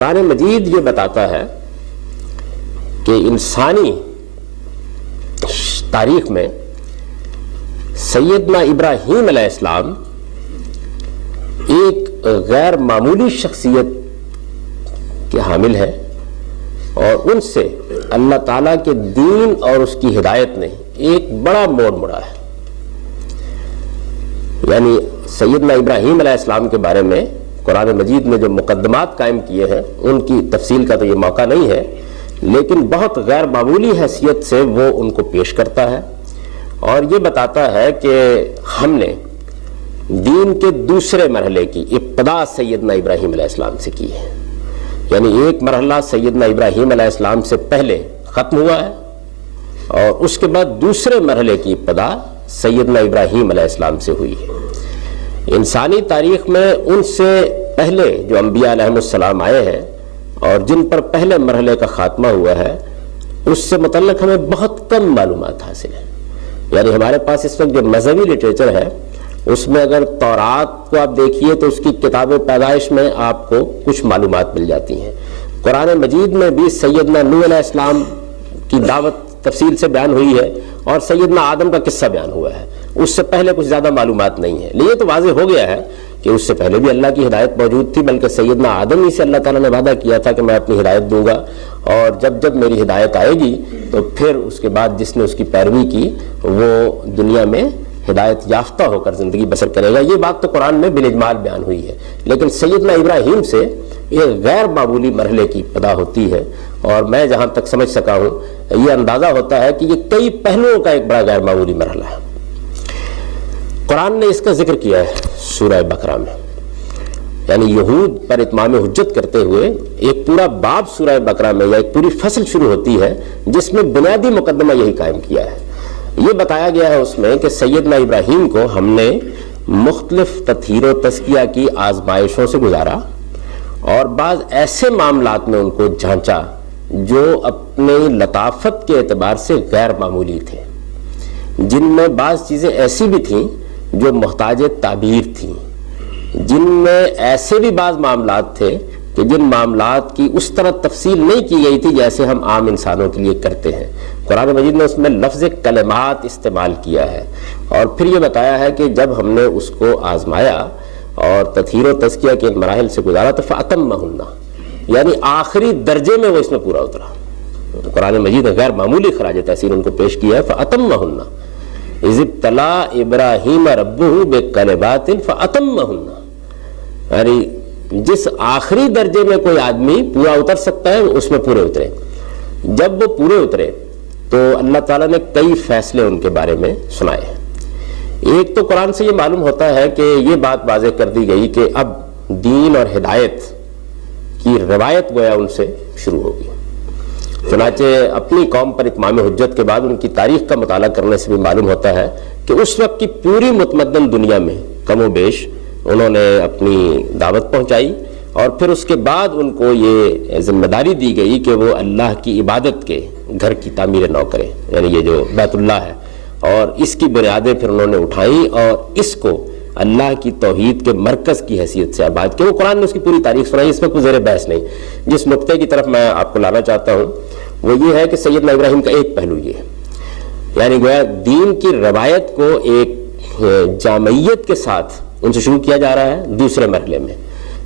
قرآن مجید یہ بتاتا ہے کہ انسانی تاریخ میں سیدنا ابراہیم علیہ السلام ایک غیر معمولی شخصیت کے حامل ہے، اور ان سے اللہ تعالیٰ کے دین اور اس کی ہدایت نے ایک بڑا موڑ مڑا ہے۔ یعنی سیدنا ابراہیم علیہ السلام کے بارے میں قرآن مجید نے جو مقدمات قائم کیے ہیں ان کی تفصیل کا تو یہ موقع نہیں ہے، لیکن بہت غیر معمولی حیثیت سے وہ ان کو پیش کرتا ہے اور یہ بتاتا ہے کہ ہم نے دین کے دوسرے مرحلے کی ابتدا سیدنا ابراہیم علیہ السلام سے کی ہے۔ یعنی ایک مرحلہ سیدنا ابراہیم علیہ السلام سے پہلے ختم ہوا ہے اور اس کے بعد دوسرے مرحلے کی ابتدا سیدنا ابراہیم علیہ السلام سے ہوئی ہے۔ انسانی تاریخ میں ان سے پہلے جو انبیاء علیہ السلام آئے ہیں اور جن پر پہلے مرحلے کا خاتمہ ہوا ہے، اس سے متعلق ہمیں بہت کم معلومات حاصل ہیں۔ یعنی ہمارے پاس اس وقت جو مذہبی لٹریچر ہے اس میں اگر تورات کو آپ دیکھیے تو اس کی کتاب پیدائش میں آپ کو کچھ معلومات مل جاتی ہیں۔ قرآن مجید میں بھی سیدنا نوح علیہ السلام کی دعوت تفصیل سے بیان ہوئی ہے اور سیدنا آدم کا قصہ بیان ہوا ہے، اس سے پہلے کچھ زیادہ معلومات نہیں ہے۔ لیکن یہ تو واضح ہو گیا ہے کہ اس سے پہلے بھی اللہ کی ہدایت موجود تھی، بلکہ سیدنا آدم ہی سے اللہ تعالیٰ نے وعدہ کیا تھا کہ میں اپنی ہدایت دوں گا، اور جب جب میری ہدایت آئے گی تو پھر اس کے بعد جس نے اس کی پیروی کی وہ دنیا میں ہدایت یافتہ ہو کر زندگی بسر کرے گا۔ یہ بات تو قرآن میں بالاجمال بیان ہوئی ہے، لیکن سیدنا ابراہیم سے یہ غیر معمولی مرحلے کی ابتدا ہوتی ہے، اور میں جہاں تک سمجھ سکا ہوں یہ اندازہ ہوتا ہے کہ یہ کئی پہلوؤں کا ایک بڑا غیر معمولی مرحلہ ہے۔ قرآن نے اس کا ذکر کیا ہے سورہ بقرہ میں، یعنی یہود پر اتمام حجت کرتے ہوئے ایک پورا باب سورہ بقرہ میں یا ایک پوری فصل شروع ہوتی ہے جس میں بنیادی مقدمہ یہی قائم کیا ہے۔ یہ بتایا گیا ہے اس میں کہ سیدنا ابراہیم کو ہم نے مختلف تطہیر و تزکیہ کی آزمائشوں سے گزارا اور بعض ایسے معاملات میں ان کو جھانچا جو اپنے لطافت کے اعتبار سے غیر معمولی تھے، جن میں بعض چیزیں ایسی بھی تھیں جو محتاج تعبیر تھیں، جن میں ایسے بھی بعض معاملات تھے کہ جن معاملات کی اس طرح تفصیل نہیں کی گئی تھی جیسے ہم عام انسانوں کے لیے کرتے ہیں۔ قرآن مجید نے اس میں لفظ کلمات استعمال کیا ہے اور پھر یہ بتایا ہے کہ جب ہم نے اس کو آزمایا اور تطہیر و تزکیہ کے مراحل سے گزارا تو فَأَتَمَّهُنَّ، یعنی آخری درجے میں وہ اس میں پورا اترا۔ قرآن مجید نے غیر معمولی خراج تحسین ان کو پیش کیا ہے، فَأَتَمَّهُنَّ اِذِ ابْتَلَىٰ إِبْرَاهِيمَ رَبُّهُ بِكَلِمَاتٍ فَأَتَمَّهُنَّ، یعنی جس آخری درجے میں کوئی آدمی پورا اتر سکتا ہے اس میں پورے اترے۔ جب وہ پورے اترے تو اللہ تعالیٰ نے کئی فیصلے ان کے بارے میں سنائے ہیں۔ ایک تو قرآن سے یہ معلوم ہوتا ہے کہ یہ بات واضح کر دی گئی کہ اب دین اور ہدایت کی روایت گویا ان سے شروع ہوگی۔ چنانچہ اپنی قوم پر اتمام حجت کے بعد ان کی تاریخ کا مطالعہ کرنے سے بھی معلوم ہوتا ہے کہ اس وقت کی پوری متمدن دنیا میں کم و بیش انہوں نے اپنی دعوت پہنچائی، اور پھر اس کے بعد ان کو یہ ذمہ داری دی گئی کہ وہ اللہ کی عبادت کے گھر کی تعمیر نو کریں، یعنی یہ جو بیت اللہ ہے، اور اس کی بنیادیں پھر انہوں نے اٹھائیں اور اس کو اللہ کی توحید کے مرکز کی حیثیت سے آباد کیا۔ وہ قرآن نے اس کی پوری تاریخ سنائی، اس میں کوئی زیر بحث نہیں۔ جس نقطے کی طرف میں آپ کو لانا چاہتا ہوں وہ یہ ہے کہ سیدنا ابراہیم کا ایک پہلو یہ ہے، یعنی گویا دین کی روایت کو ایک جامعیت کے ساتھ ان سے شروع کیا جا رہا ہے دوسرے مرحلے میں۔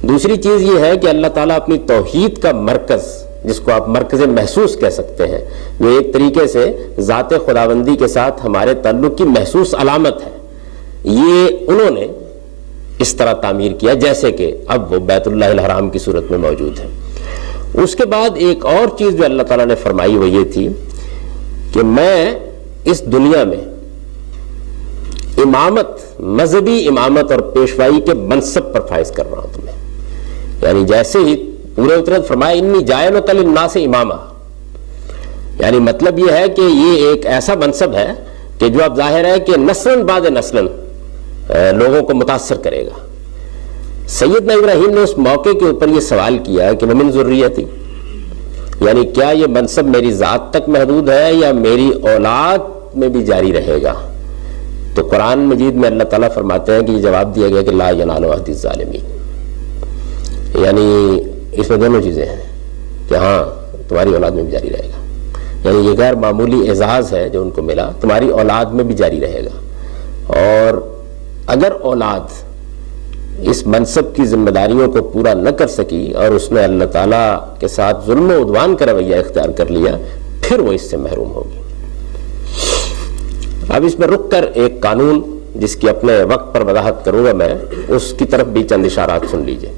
دوسری چیز یہ ہے کہ اللہ تعالیٰ اپنی توحید کا مرکز، جس کو آپ مرکز محسوس کہہ سکتے ہیں، جو ایک طریقے سے ذات خداوندی کے ساتھ ہمارے تعلق کی محسوس علامت ہے، یہ انہوں نے اس طرح تعمیر کیا جیسے کہ اب وہ بیت اللہ الحرام کی صورت میں موجود ہے۔ اس کے بعد ایک اور چیز جو اللہ تعالیٰ نے فرمائی وہ یہ تھی کہ میں اس دنیا میں امامت، مذہبی امامت اور پیشوائی کے منصب پر فائز کر رہا ہوں تمہیں۔ یعنی جیسے ہی پورے اترت فرمایا انی جاعلک للناس اماما، یعنی مطلب یہ ہے کہ یہ ایک ایسا منصب ہے کہ جو اب ظاہر ہے کہ نسلاً بعد نسلاً لوگوں کو متاثر کرے گا۔ سیدنا ابراہیم نے اس موقع کے اوپر یہ سوال کیا کہ ومن ذریتی، یعنی کیا یہ منصب میری ذات تک محدود ہے یا میری اولاد میں بھی جاری رہے گا؟ تو قرآن مجید میں اللہ تعالیٰ فرماتے ہیں کہ یہ جواب دیا گیا کہ لا ینال عہد الظالمین، یعنی اس میں دونوں چیزیں ہیں کہ ہاں تمہاری اولاد میں بھی جاری رہے گا، یعنی یہ غیر معمولی اعزاز ہے جو ان کو ملا، تمہاری اولاد میں بھی جاری رہے گا۔ اور اگر اولاد اس منصب کی ذمہ داریوں کو پورا نہ کر سکی اور اس نے اللہ تعالیٰ کے ساتھ ظلم و عدوان کا رویہ اختیار کر لیا، پھر وہ اس سے محروم ہوگی۔ اب اس میں رک کر ایک قانون جس کی اپنے وقت پر وضاحت کروں گا میں، اس کی طرف بھی چند اشارات سن لیجئے۔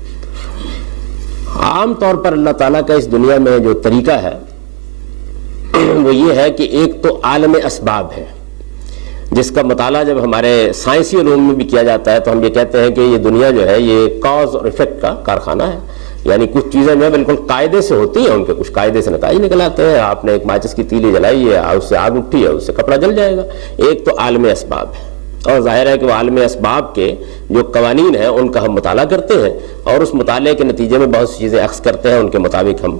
عام طور پر اللہ تعالیٰ کا اس دنیا میں جو طریقہ ہے وہ یہ ہے کہ ایک تو عالم اسباب ہے، جس کا مطالعہ جب ہمارے سائنسی علوم میں بھی کیا جاتا ہے تو ہم یہ کہتے ہیں کہ یہ دنیا جو ہے یہ کاز اور ایفیکٹ کا کارخانہ ہے، یعنی کچھ چیزیں جو بالکل قاعدے سے ہوتی ہیں، ان کے کچھ قاعدے سے نتائج نکل آتے ہیں۔ آپ نے ایک ماچس کی تیلی جلائی ہے، اس سے آگ اٹھی ہے، اس سے کپڑا جل جائے گا۔ ایک تو عالم اسباب ہے، اور ظاہر ہے کہ وہ عالم اسباب کے جو قوانین ہیں ان کا ہم مطالعہ کرتے ہیں، اور اس مطالعے کے نتیجے میں بہت سی چیزیں اخذ کرتے ہیں، ان کے مطابق ہم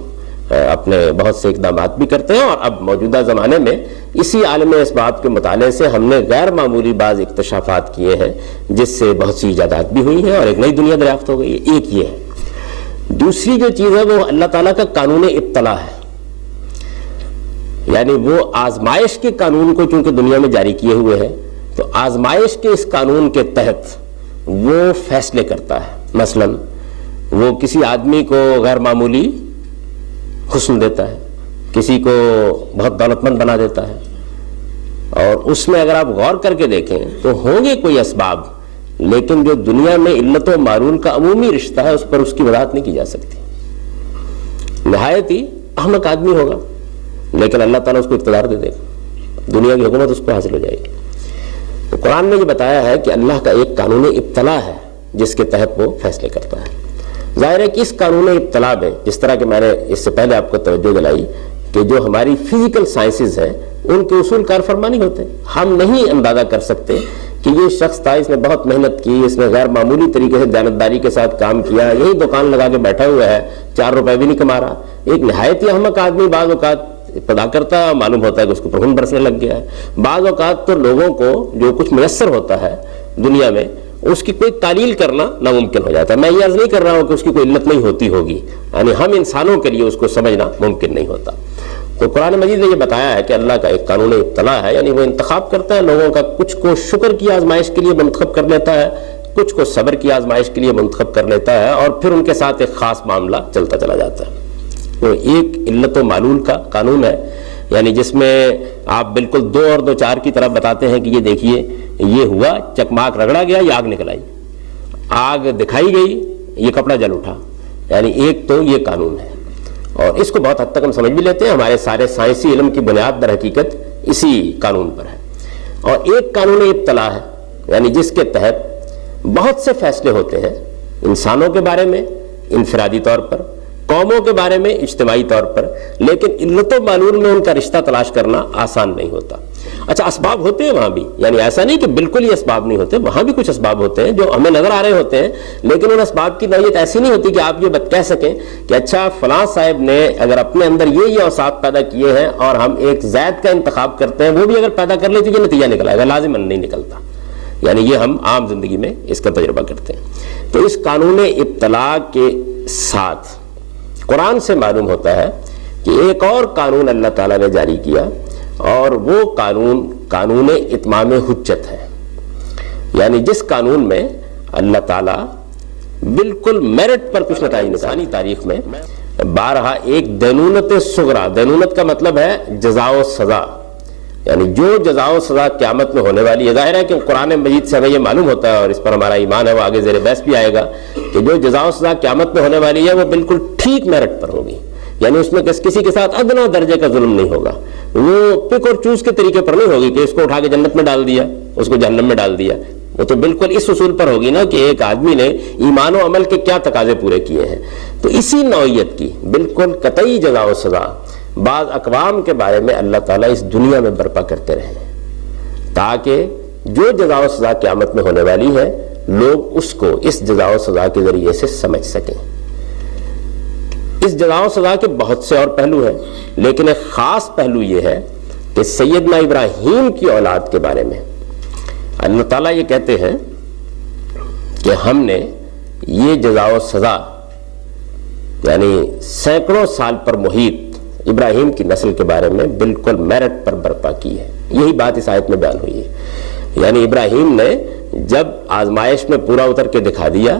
اپنے بہت سے اقدامات بھی کرتے ہیں۔ اور اب موجودہ زمانے میں اسی عالم اسباب کے مطالعے سے ہم نے غیر معمولی بعض اکتشافات کیے ہیں، جس سے بہت سی ایجادات بھی ہوئی ہیں اور ایک نئی دنیا دریافت ہو گئی ہے۔ ایک یہ ہے۔ دوسری جو چیز ہے وہ اللہ تعالیٰ کا قانون ابتلا ہے، یعنی وہ آزمائش کے قانون کو چونکہ دنیا میں جاری کیے ہوئے ہیں، تو آزمائش کے اس قانون کے تحت وہ فیصلے کرتا ہے۔ مثلا وہ کسی آدمی کو غیر معمولی حسن دیتا ہے، کسی کو بہت دولت مند بنا دیتا ہے، اور اس میں اگر آپ غور کر کے دیکھیں تو ہوں گے کوئی اسباب، لیکن جو دنیا میں علت و معلول کا عمومی رشتہ ہے اس پر اس کی وضاحت نہیں کی جا سکتی۔ نہایت ہی احمق آدمی ہوگا لیکن اللہ تعالیٰ اس کو اقتدار دے دے گا، دنیا کی حکومت اس کو حاصل ہو جائے گی۔ تو قرآن نے یہ بتایا ہے کہ اللہ کا ایک قانون ابتلا ہے جس کے تحت وہ فیصلے کرتا ہے۔ ظاہر ہے کہ اس قانون ابتلا میں، جس طرح کہ میں نے اس سے پہلے آپ کو توجہ دلائی کہ جو ہماری فزیکل سائنسز ہیں ان کے اصول کار فرما نہیں ہوتے، ہم نہیں اندازہ کر سکتے کہ یہ شخص تھا، اس نے بہت محنت کی، اس نے غیر معمولی طریقے سے دیانتداری کے ساتھ کام کیا، یہی دکان لگا کے بیٹھا ہوا ہے، 4 روپے بھی نہیں کما رہا۔ ایک نہایت ہی احمق آدمی بعض اوقات ابتدا کرتا ہے، معلوم ہوتا ہے کہ اس کو پرخون برسنے لگ گیا ہے۔ بعض اوقات تو لوگوں کو جو کچھ میسر ہوتا ہے دنیا میں اس کی کوئی تعلیل کرنا ناممکن ہو جاتا ہے۔ میں یہ عرض نہیں کر رہا ہوں کہ اس کی کوئی علت نہیں ہوتی ہوگی، یعنی ہم انسانوں کے لیے اس کو سمجھنا ممکن نہیں ہوتا۔ تو قرآن مجید نے یہ بتایا ہے کہ اللہ کا ایک قانون ابتلا ہے، یعنی وہ انتخاب کرتا ہے لوگوں کا، کچھ کو شکر کی آزمائش کے لیے منتخب کر لیتا ہے، کچھ کو صبر کی آزمائش کے لیے منتخب کر لیتا ہے، اور پھر ان کے ساتھ ایک خاص معاملہ چلتا چلا جاتا ہے۔ تو ایک علت و معلول کا قانون ہے، یعنی جس میں آپ بالکل 2 اور 2 4 کی طرف بتاتے ہیں کہ یہ دیکھیے یہ ہوا، چکماک رگڑا گیا، یہ آگ نکل آئی، آگ دکھائی گئی، یہ کپڑا جل اٹھا، یعنی ایک تو یہ قانون ہے۔ اور اس کو بہت حد تک ہم سمجھ بھی لیتے ہیں، ہمارے سارے سائنسی علم کی بنیاد در حقیقت اسی قانون پر ہے۔ اور ایک قانون ابتلا ہے، یعنی جس کے تحت بہت سے فیصلے ہوتے ہیں انسانوں کے بارے میں انفرادی طور پر، قوموں کے بارے میں اجتماعی طور پر، لیکن علت و معلول میں ان کا رشتہ تلاش کرنا آسان نہیں ہوتا۔ اچھا، اسباب ہوتے ہیں وہاں بھی، یعنی ایسا نہیں کہ بالکل ہی اسباب نہیں ہوتے، وہاں بھی کچھ اسباب ہوتے ہیں جو ہمیں نظر آ رہے ہوتے ہیں، لیکن ان اسباب کی نوعیت ایسی نہیں ہوتی کہ آپ یہ کہہ سکیں کہ اچھا فلاں صاحب نے اگر اپنے اندر یہ اوصاف پیدا کیے ہیں اور ہم ایک زید کا انتخاب کرتے ہیں، وہ بھی اگر پیدا کر لے تو یہ نتیجہ نکل آئے گا، لازماً نہیں نکلتا۔ یعنی یہ ہم عام زندگی میں اس کا تجربہ کرتے ہیں۔ تو اس قانون ابتلا کے ساتھ قرآن سے معلوم ہوتا ہے کہ ایک اور قانون اللہ تعالیٰ نے جاری کیا، اور وہ قانون اتمام حجت ہے، یعنی جس قانون میں اللہ تعالیٰ بالکل میرٹ پر کچھ نتائج نکالی تاریخ میں بارہا ایک دینونت صغرا، دینونت کا مطلب ہے جزا و سزا، یعنی جو جزا و سزا قیامت میں ہونے والی ہے۔ ظاہر ہے کہ قرآن مجید سے ہمیں یہ معلوم ہوتا ہے اور اس پر ہمارا ایمان ہے، وہ آگے زیر بحث بھی آئے گا کہ جو جزا و سزا قیامت میں ہونے والی ہے وہ بالکل ٹھیک میرٹ پر ہوگی، یعنی اس میں کسی کے ساتھ ادنا درجے کا ظلم نہیں ہوگا، وہ پک اور چوز کے طریقے پر نہیں ہوگی کہ اس کو اٹھا کے جنت میں ڈال دیا، اس کو جہنم میں ڈال دیا۔ وہ تو بالکل اس اصول پر ہوگی نا کہ ایک آدمی نے ایمان و عمل کے کیا تقاضے پورے کیے ہیں۔ تو اسی نوعیت کی بالکل قطعی جزا و سزا بعض اقوام کے بارے میں اللہ تعالیٰ اس دنیا میں برپا کرتے رہے، تاکہ جو جزا و سزا قیامت میں ہونے والی ہے لوگ اس کو اس جزا و سزا کے ذریعے سے سمجھ سکیں۔ اس جزا و سزا کے بہت سے اور پہلو ہیں، لیکن ایک خاص پہلو یہ ہے کہ سیدنا ابراہیم کی اولاد کے بارے میں اللہ تعالیٰ یہ کہتے ہیں کہ ہم نے یہ جزا و سزا یعنی سینکڑوں سال پر محیط ابراہیم کی نسل کے بارے میں بالکل میرٹ پر برپا کی ہے. یہی بات اس آیت میں بیان ہوئی ہے. یعنی ابراہیم نے جب آزمائش میں پورا اتر کے دکھا دیا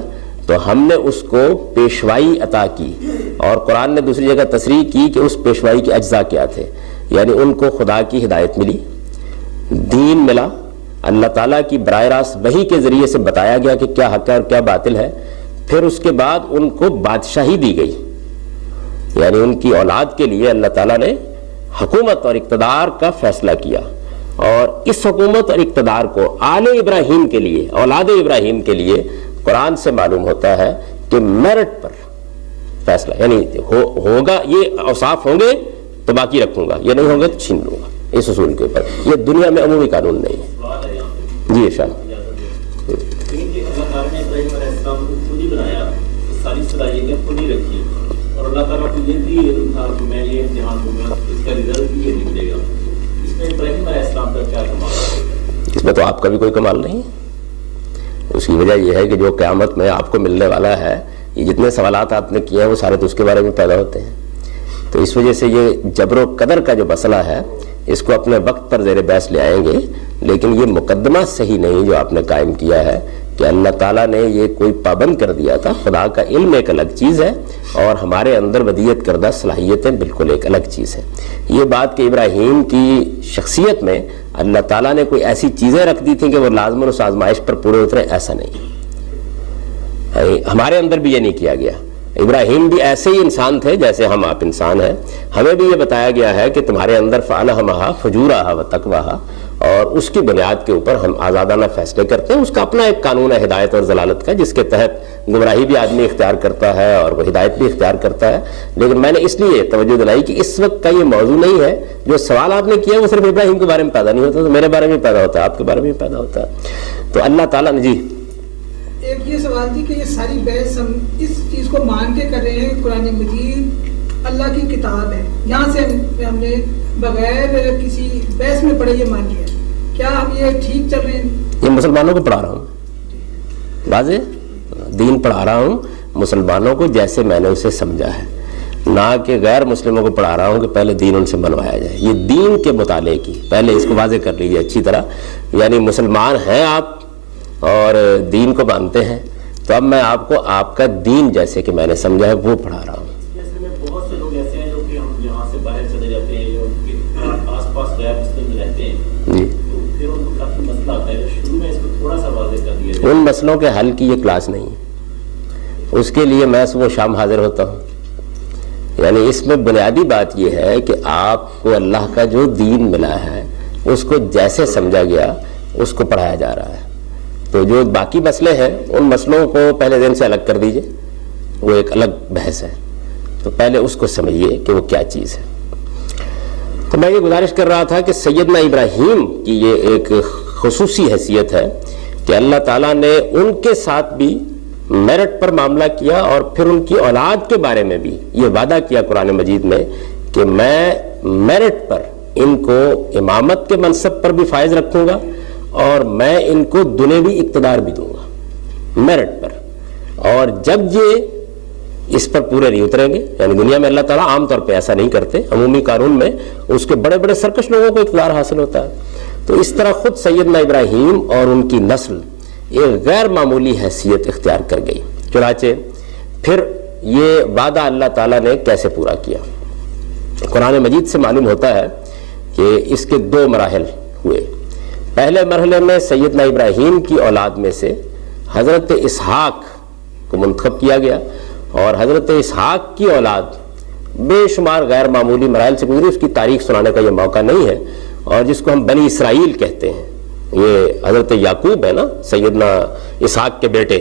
تو ہم نے اس کو پیشوائی عطا کی, اور قرآن نے دوسری جگہ تصریح کی کہ اس پیشوائی کے اجزاء کیا تھے. یعنی ان کو خدا کی ہدایت ملی, دین ملا, اللہ تعالیٰ کی براہ راست وحی کے ذریعے سے بتایا گیا کہ کیا حق ہے اور کیا باطل ہے. پھر اس کے بعد ان کو بادشاہی دی گئی, یعنی ان کی اولاد کے لیے اللہ تعالیٰ نے حکومت اور اقتدار کا فیصلہ کیا, اور اس حکومت اور اقتدار کو آل ابراہیم کے لیے, اولاد ابراہیم کے لیے قرآن سے معلوم ہوتا ہے کہ میرٹ پر فیصلہ, یعنی ہوگا یہ اوصاف ہوں گے تو باقی رکھوں گا, یہ نہیں ہوں گے تو چھین لوں گا, اس اصول کے اوپر. یہ دنیا میں عمومی قانون نہیں ہے. جی ارشاد. ساری صلاحیتیں خود ہی رکھی اور اللہ تعالیٰ کو یہ بھی علم تھا کہ میں یہ امتحان دوں گا, اس کا رزلٹ بھی یہ نکلے گا. اس میں ابراہیم علیہ السلام کا کیا کمال ہے؟ اس میں تو آپ کا بھی کوئی کمال نہیں. اس کی وجہ یہ ہے کہ جو قیامت میں آپ کو ملنے والا ہے, یہ جتنے سوالات آپ نے کیے ہیں وہ سارے تو اس کے بارے میں پیدا ہوتے ہیں. تو اس وجہ سے یہ جبر و قدر کا جو مسئلہ ہے اس کو اپنے وقت پر زیر بحث لے آئیں گے, لیکن یہ مقدمہ صحیح نہیں جو آپ نے قائم کیا ہے کہ اللہ تعالیٰ نے یہ کوئی پابند کر دیا تھا. خدا کا علم ایک الگ چیز ہے اور ہمارے اندر ودیت کردہ صلاحیتیں بالکل ایک الگ چیز ہے. یہ بات کہ ابراہیم کی شخصیت میں اللہ تعالیٰ نے کوئی ایسی چیزیں رکھ دی تھیں کہ وہ لازماً اس آزمائش پر پورے اترے, ایسا نہیں. ہمارے اندر بھی یہ نہیں کیا گیا. ابراہیم بھی ایسے ہی انسان تھے جیسے ہم آپ انسان ہیں. ہمیں بھی یہ بتایا گیا ہے کہ تمہارے اندر فَأَلْهَمَهَا فُجُورَهَا وَتَقْوَاهَا, اور اس کی بنیاد کے اوپر ہم آزادانہ فیصلے کرتے ہیں. اس کا اپنا ایک قانون ہے ہدایت اور ضلالت کا, جس کے تحت گمراہی بھی آدمی اختیار کرتا ہے اور وہ ہدایت بھی اختیار کرتا ہے. لیکن میں نے اس لیے توجہ دلائی کہ اس وقت کا یہ موضوع نہیں ہے. جو سوال آپ نے کیا وہ صرف ابراہیم کے بارے میں پیدا نہیں ہوتا, تو میرے بارے میں پیدا ہوتا ہے, آپ کے بارے میں پیدا ہوتا ہے. تو اللہ تعالیٰ نے, جی ایک یہ سوال تھی کہ یہ ساری بحث ہم اس چیز کو مان کے کر رہے ہیں قرآن مجید اللہ کی کتاب ہے, یہاں سے ہم نے بغیر کسی بحث میں پڑھے یہ مان لیا, کیا ہم یہ ٹھیک چل رہے ہیں؟ یہ مسلمانوں کو پڑھا رہا ہوں, واضح دین پڑھا رہا ہوں مسلمانوں کو جیسے میں نے اسے سمجھا ہے, نہ کہ غیر مسلموں کو پڑھا رہا ہوں کہ پہلے دین ان سے منوایا جائے. یہ دین کے مطالعے کی پہلے اس کو واضح کر لیجیے اچھی طرح. یعنی مسلمان ہیں آپ اور دین کو مانتے ہیں, تو اب میں آپ کو آپ کا دین جیسے کہ میں نے سمجھا ہے وہ پڑھا رہا ہوں. جیسے میں بہت سے لوگ ایسے ہیں جو کہ ہم یہاں سے باہر چلے جاتے ہیں, جو آس پاس غیر مسلم رہتے ہیں, جی پھر ان کو کافی مسئلہ آتا ہے. شروع میں اس کو تھوڑا سا واضح کر دیا جائے. ان مسئلوں کے حل کی یہ کلاس نہیں ہے, اس کے لیے میں صبح شام حاضر ہوتا ہوں. یعنی اس میں بنیادی بات یہ ہے کہ آپ کو اللہ کا جو دین ملا ہے اس کو جیسے سمجھا گیا اس کو پڑھایا جا رہا ہے. تو جو باقی مسئلے ہیں ان مسئلوں کو پہلے ذہن سے الگ کر دیجئے, وہ ایک الگ بحث ہے. تو پہلے اس کو سمجھیے کہ وہ کیا چیز ہے. تو میں یہ گزارش کر رہا تھا کہ سیدنا ابراہیم کی یہ ایک خصوصی حیثیت ہے کہ اللہ تعالیٰ نے ان کے ساتھ بھی میرٹ پر معاملہ کیا, اور پھر ان کی اولاد کے بارے میں بھی یہ وعدہ کیا قرآن مجید میں کہ میں میرٹ پر ان کو امامت کے منصب پر بھی فائز رکھوں گا, اور میں ان کو دنیوی اقتدار بھی دوں گا میرٹ پر. اور جب یہ اس پر پورے نہیں اتریں گے, یعنی دنیا میں اللہ تعالیٰ عام طور پہ ایسا نہیں کرتے, عمومی قانون میں اس کے بڑے بڑے سرکش لوگوں کو اقتدار حاصل ہوتا ہے. تو اس طرح خود سیدنا ابراہیم اور ان کی نسل ایک غیر معمولی حیثیت اختیار کر گئی. چنانچہ پھر یہ وعدہ اللہ تعالیٰ نے کیسے پورا کیا. قرآن مجید سے معلوم ہوتا ہے کہ اس کے دو مراحل ہوئے. پہلے مرحلے میں سیدنا ابراہیم کی اولاد میں سے حضرت اسحاق کو منتخب کیا گیا, اور حضرت اسحاق کی اولاد بے شمار غیر معمولی مراحل سے گزری. اس کی تاریخ سنانے کا یہ موقع نہیں ہے, اور جس کو ہم بنی اسرائیل کہتے ہیں, یہ حضرت یعقوب ہے نا سیدنا اسحاق کے بیٹے,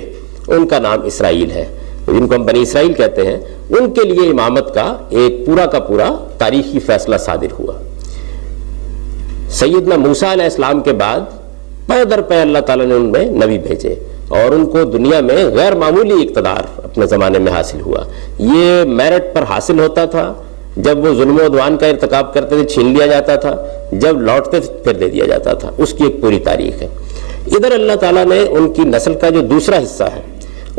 ان کا نام اسرائیل ہے, جن کو ہم بنی اسرائیل کہتے ہیں. ان کے لیے امامت کا ایک پورا کا پورا تاریخی فیصلہ صادر ہوا. سیدنا موسیٰ علیہ السلام کے بعد پے در پے اللہ تعالیٰ نے ان میں نبی بھیجے, اور ان کو دنیا میں غیر معمولی اقتدار اپنے زمانے میں حاصل ہوا. یہ میرٹ پر حاصل ہوتا تھا, جب وہ ظلم و عدوان کا ارتکاب کرتے تھے چھین لیا جاتا تھا, جب لوٹتے تھے پھر دے دیا جاتا تھا. اس کی ایک پوری تاریخ ہے. ادھر اللہ تعالیٰ نے ان کی نسل کا جو دوسرا حصہ ہے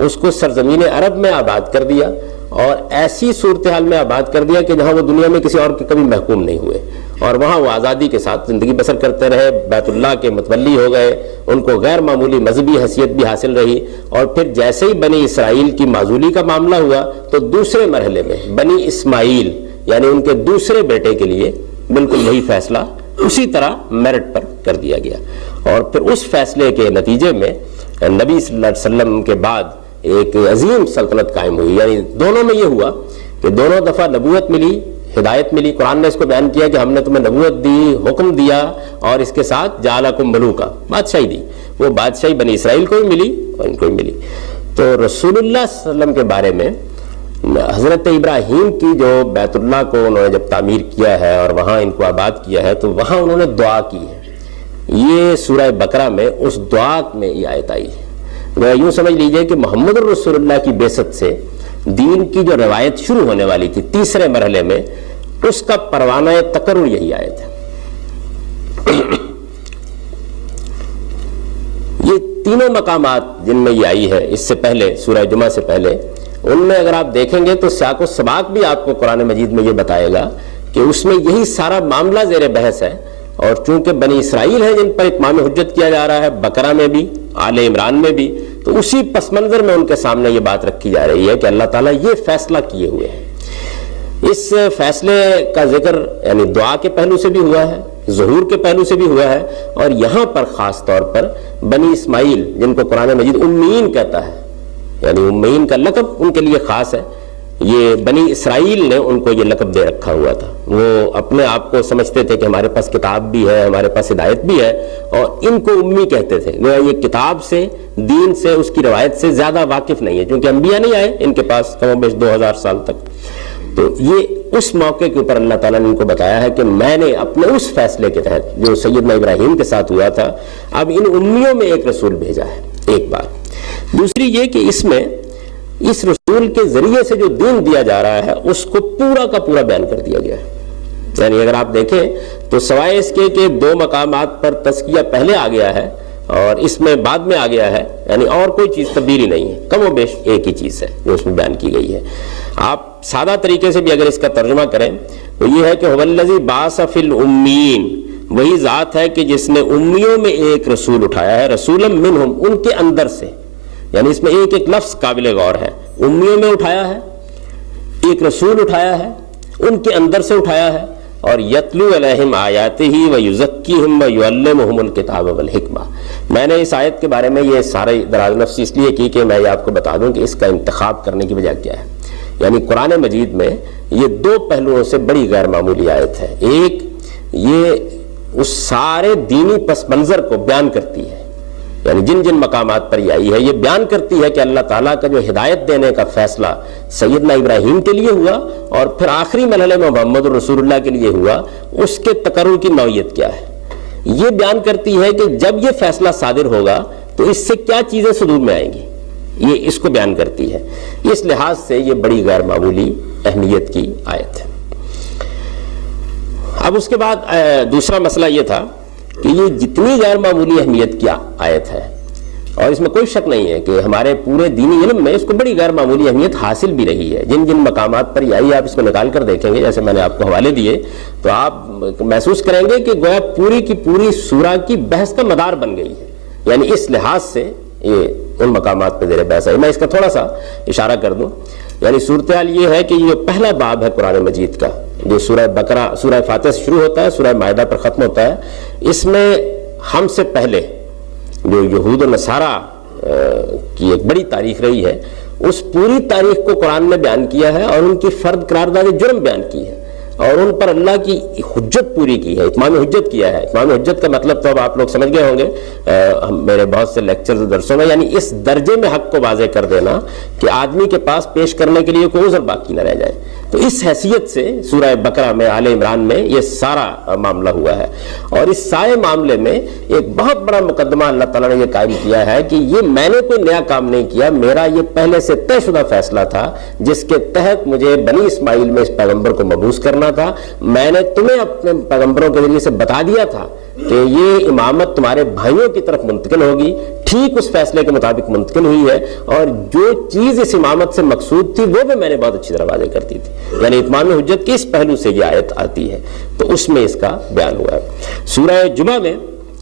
اس کو سرزمین عرب میں آباد کر دیا, اور ایسی صورتحال میں آباد کر دیا کہ جہاں وہ دنیا میں کسی اور کے کبھی محکوم نہیں ہوئے، اور وہاں وہ آزادی کے ساتھ زندگی بسر کرتے رہے، بیت اللہ کے متولی ہو گئے، ان کو غیر معمولی مذہبی حیثیت بھی حاصل رہی۔ اور پھر جیسے ہی بنی اسرائیل کی معزولی کا معاملہ ہوا تو دوسرے مرحلے میں بنی اسماعیل یعنی ان کے دوسرے بیٹے کے لیے بالکل وہی فیصلہ اسی طرح میرٹ پر کر دیا گیا، اور پھر اس فیصلے کے نتیجے میں نبی صلی اللہ علیہ وسلم کے بعد ایک عظیم سلطنت قائم ہوئی۔ یعنی دونوں میں یہ ہوا کہ دونوں دفعہ نبوت ملی، ہدایت ملی۔ قرآن نے اس کو بیان کیا کہ ہم نے تمہیں نبوت دی، حکم دیا، اور اس کے ساتھ جعلکم ملوکا، بادشاہی دی۔ وہ بادشاہی بنی اسرائیل کو بھی ملی اور ان کو بھی ملی۔ تو رسول اللہ صلی اللہ علیہ وسلم کے بارے میں حضرت ابراہیم کی جو بیت اللہ کو انہوں نے جب تعمیر کیا ہے اور وہاں ان کو آباد کیا ہے تو وہاں انہوں نے دعا کی ہے۔ یہ سورہ بقرہ میں اس دعا میں یہ آیت آئی ہے۔ یوں سمجھ لیجئے کہ محمد الرسول اللہ کی بعثت سے دین کی جو روایت شروع ہونے والی تھی تیسرے مرحلے میں، اس کا پروانہ تقرر یہی آیت ہے۔ یہ تینوں مقامات جن میں یہ آئی ہے اس سے پہلے سورہ جمعہ سے پہلے، ان میں اگر آپ دیکھیں گے تو سیاق و سباق بھی آپ کو قرآن مجید میں یہ بتائے گا کہ اس میں یہی سارا معاملہ زیر بحث ہے۔ اور چونکہ بنی اسرائیل ہیں جن پر اتمام حجت کیا جا رہا ہے، بقرہ میں بھی، آل عمران میں بھی، تو اسی پس منظر میں ان کے سامنے یہ بات رکھی جا رہی ہے کہ اللہ تعالیٰ یہ فیصلہ کیے ہوئے ہیں۔ اس فیصلے کا ذکر یعنی دعا کے پہلو سے بھی ہوا ہے، ظہور کے پہلو سے بھی ہوا ہے، اور یہاں پر خاص طور پر بنی اسماعیل جن کو قرآن مجید امیین کہتا ہے، یعنی امیین کا لقب ان کے لیے خاص ہے۔ یہ بنی اسرائیل نے ان کو یہ لقب دے رکھا ہوا تھا۔ وہ اپنے آپ کو سمجھتے تھے کہ ہمارے پاس کتاب بھی ہے، ہمارے پاس ہدایت بھی ہے، اور ان کو امی کہتے تھے۔ یہ کتاب سے، دین سے، اس کی روایت سے زیادہ واقف نہیں ہے، کیونکہ انبیاء نہیں آئے ان کے پاس کم و بیش 2000 سال تک۔ تو یہ اس موقع کے اوپر اللہ تعالیٰ نے ان کو بتایا ہے کہ میں نے اپنے اس فیصلے کے تحت جو سیدنا ابراہیم کے ساتھ ہوا تھا، اب ان امیوں میں ایک رسول بھیجا ہے۔ ایک بات۔ دوسری یہ کہ اس میں اس رسول کے ذریعے سے جو دین دیا جا رہا ہے اس کو پورا کا پورا بیان کر دیا گیا ہے۔ یعنی اگر آپ دیکھیں تو سوائے اس کے کہ 2 مقامات پر تزکیہ پہلے آ گیا ہے اور اس میں بعد میں آ گیا ہے، یعنی اور کوئی چیز تبدیلی نہیں ہے، کم و بیش ایک ہی چیز ہے جو اس میں بیان کی گئی ہے۔ آپ سادہ طریقے سے بھی اگر اس کا ترجمہ کریں تو یہ ہے کہ هو الذی بعث فی الامین، وہی ذات ہے کہ جس نے امیوں میں ایک رسول اٹھایا ہے، رسولا منہم، ان کے اندر سے۔ یعنی اس میں ایک ایک لفظ قابل غور ہے۔ امیوں میں اٹھایا ہے، ایک رسول اٹھایا ہے، ان کے اندر سے اٹھایا ہے، اور یتلو علیہم آیاتہ ویزکیہم ویعلمہم الکتاب والحکمہ۔ میں نے اس آیت کے بارے میں یہ سارے دراز نفسی اس لیے کی کہ میں یہ آپ کو بتا دوں کہ اس کا انتخاب کرنے کی وجہ کیا ہے۔ یعنی قرآن مجید میں یہ 2 پہلوؤں سے بڑی غیر معمولی آیت ہے۔ ایک، یہ اس سارے دینی پس منظر کو بیان کرتی ہے، یعنی جن جن مقامات پر یہ آئی ہے، یہ بیان کرتی ہے کہ اللہ تعالیٰ کا جو ہدایت دینے کا فیصلہ سیدنا ابراہیم کے لیے ہوا اور پھر آخری مرحلے میں محمد الرسول اللہ کے لیے ہوا، اس کے تقرر کی نوعیت کیا ہے۔ یہ بیان کرتی ہے کہ جب یہ فیصلہ صادر ہوگا تو اس سے کیا چیزیں صدور میں آئیں گی، یہ اس کو بیان کرتی ہے۔ اس لحاظ سے یہ بڑی غیر معمولی اہمیت کی آیت ہے۔ اب اس کے بعد دوسرا مسئلہ یہ تھا کہ یہ جتنی غیر معمولی اہمیت کی آیت ہے، اور اس میں کوئی شک نہیں ہے کہ ہمارے پورے دینی علم میں اس کو بڑی غیر معمولی اہمیت حاصل بھی رہی ہے۔ جن جن مقامات پر یہ آئی آپ اس کو نکال کر دیکھیں گے، جیسے میں نے آپ کو حوالے دیے، تو آپ محسوس کریں گے کہ گویا پوری کی پوری سورہ کی بحث کا مدار بن گئی ہے۔ یعنی اس لحاظ سے یہ ان مقامات پہ زیر بحث ہے۔ میں اس کا تھوڑا سا اشارہ کر دوں۔ یعنی صورتحال یہ ہے کہ یہ جو پہلا باب ہے قرآن مجید کا، جو سورہ بقرہ، سورہ فاتحہ سے شروع ہوتا ہے، سورہ مائدہ پر ختم ہوتا ہے، اس میں ہم سے پہلے جو یہود و نصارہ کی ایک بڑی تاریخ رہی ہے، اس پوری تاریخ کو قرآن نے بیان کیا ہے اور ان کی فرد قرارداد جرم بیان کی ہے، اور ان پر اللہ کی حجت پوری کی ہے، اتمام حجت کیا ہے۔ اتمام حجت کا مطلب تو اب آپ لوگ سمجھ گئے ہوں گے میرے بہت سے لیکچرز و درسوں میں، یعنی اس درجے میں حق کو واضح کر دینا کہ آدمی کے پاس پیش کرنے کے لیے کوئی عذر باقی نہ رہ جائے۔ تو اس حیثیت سے سورہ بقرہ میں، آل عمران میں یہ سارا معاملہ ہوا ہے، اور اس سارے معاملے میں ایک بہت بڑا مقدمہ اللہ تعالیٰ نے یہ قائم کیا ہے کہ یہ میں نے کوئی نیا کام نہیں کیا، میرا یہ پہلے سے طے شدہ فیصلہ تھا جس کے تحت مجھے بنی اسماعیل میں اس پیغمبر کو مبعوث کرنا تھا۔ میں نے تمہیں اپنے پیغمبروں کے ذریعے سے بتا دیا تھا کہ یہ امامت تمہارے بھائیوں کی طرف منتقل ہوگی، ٹھیک اس فیصلے کے مطابق منتقل ہوئی ہے، اور جو چیز اس امامت سے مقصود تھی وہ بھی میں نے بہت اچھی طرح واضح کر دی تھی. یعنی اتمام حجت کے اس پہلو سے یہ آیت آتی ہے، تو اس میں اس کا بیان ہوا ہے. سورہ جمعہ میں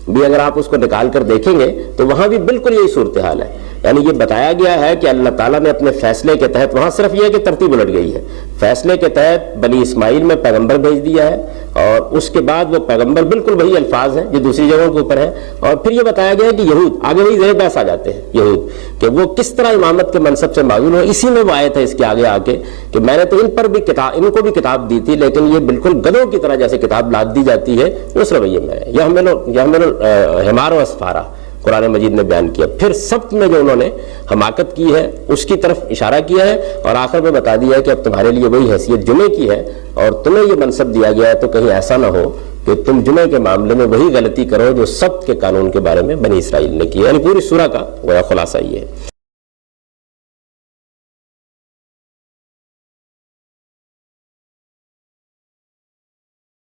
بھی اگر آپ اس کو نکال کر دیکھیں گے تو وہاں بھی بالکل یہی صورتحال ہے. یعنی یہ بتایا گیا ہے کہ اللہ تعالیٰ نے اپنے فیصلے کے تحت، وہاں صرف یہ ہے کہ ترتیب الٹ گئی ہے، فیصلے کے تحت بنی اسماعیل میں پیغمبر بھیج دیا ہے، اور اس کے بعد وہ پیغمبر بالکل وہی الفاظ ہیں جو دوسری جگہوں کے اوپر ہیں. اور پھر یہ بتایا گیا ہے کہ یہود آگے وہی زیر بحث آ جاتے ہیں، یہود کہ وہ کس طرح امامت کے منصب سے معزول ہو. اسی میں وہ آیت ہے اس کے آگے آ کے کہ میں نے تو ان پر بھی کتاب، ان کو بھی کتاب دی تھی، لیکن یہ بالکل گدھوں کی طرح جیسے کتاب لاد دی جاتی ہے اس رویے میں ہے. یہ حمار و اسفارہ قرآن مجید نے بیان کیا. پھر سبت میں جو انہوں نے حماقت کی ہے اس کی طرف اشارہ کیا ہے، اور آخر میں بتا دیا ہے کہ اب تمہارے لیے وہی حیثیت جمعے کی ہے، اور تمہیں یہ منصب دیا گیا ہے تو کہیں ایسا نہ ہو کہ تم جمعے کے معاملے میں وہی غلطی کرو جو سبت کے قانون کے بارے میں بنی اسرائیل نے کی. یعنی پوری سورہ کا گویا خلاصہ یہ ہے.